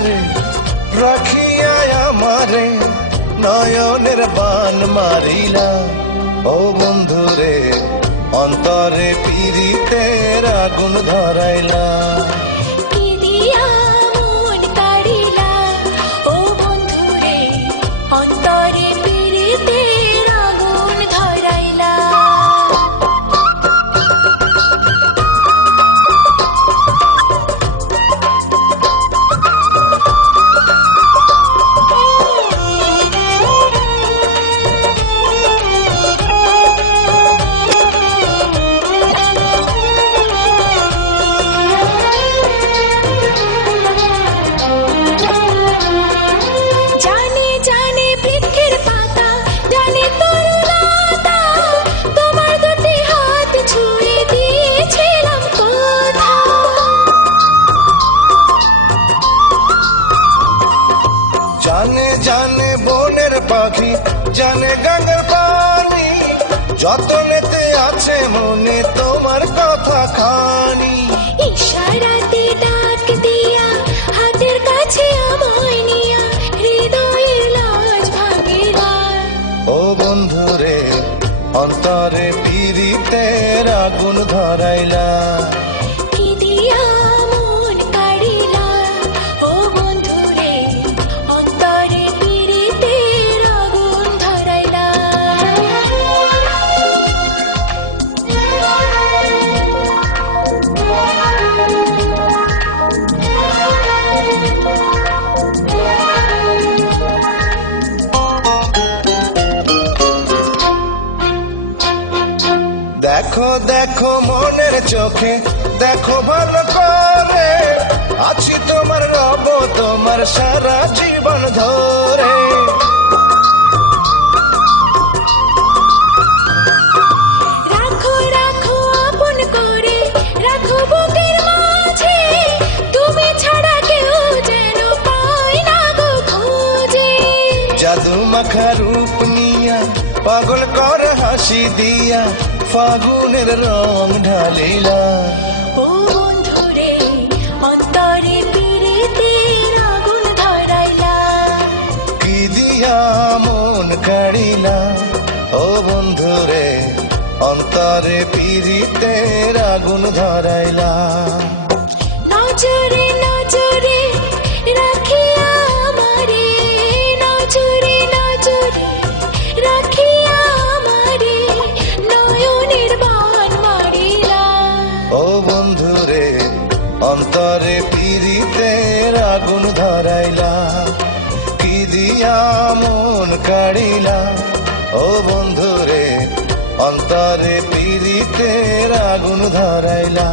করে রাখিয়া আমারে নয়নের বান মারিলা। ও বন্ধুরে অন্তরে পীড়িতের আগুন ধরাইলা। কি দিয়া মন কাড়িলা, ও বন্ধুরে অন্তরে পীড়িতের আগুন ধরাইলা। জানে জানে বনের পাখি, জানে গঙ্গার পানি, যতনেতে আছে মনে তোমার কথা খানি। ইশারাতে ডাক দিয়া হাতের কাছে আমায় নিয়া হৃদয়ের লাজ ভাঙিলা। ও বন্ধুরে অন্তরে পীড়িতের আগুন ধরাইলা। কি দিয়া মন কাড়িলা, ও বন্ধুরে অন্তরে পীড়িতের আগুন ধরাইলা। দেখো দেখো মনের চোখে দেখো ভালো করে, আছি তোমার রব তোমার সারা জীবন ধরে। রাখো রাখো আপন করে, রাখো বুকের মাঝে, তুমি ছাড়া কেউ যেন পায় না গো খোঁজে। জাদু মাখা রূপ নিয়া পাগল কর হাসি দিয়া ফাগুনের রং ঢালিলা। ও বন্ধুরে অন্তরে পীড়িতের আগুন ধরাইলা। কি দিয়া মন কাড়িলা। ও বন্ধুরে অন্তরে পীড়িতের আগুন ধরাইলা। নজরে নজরে রাখিয়া আমারে, নজরে নজরে রাখিয়া আমারে নয়নের বান মারিলা। ও বন্ধুরে অন্তরে পীড়িতের আগুন ধরাইলা। কি দিয়া মন কাড়িলা। ও বন্ধুরে অন্তরে পীড়িতের আগুন ধরাইলা।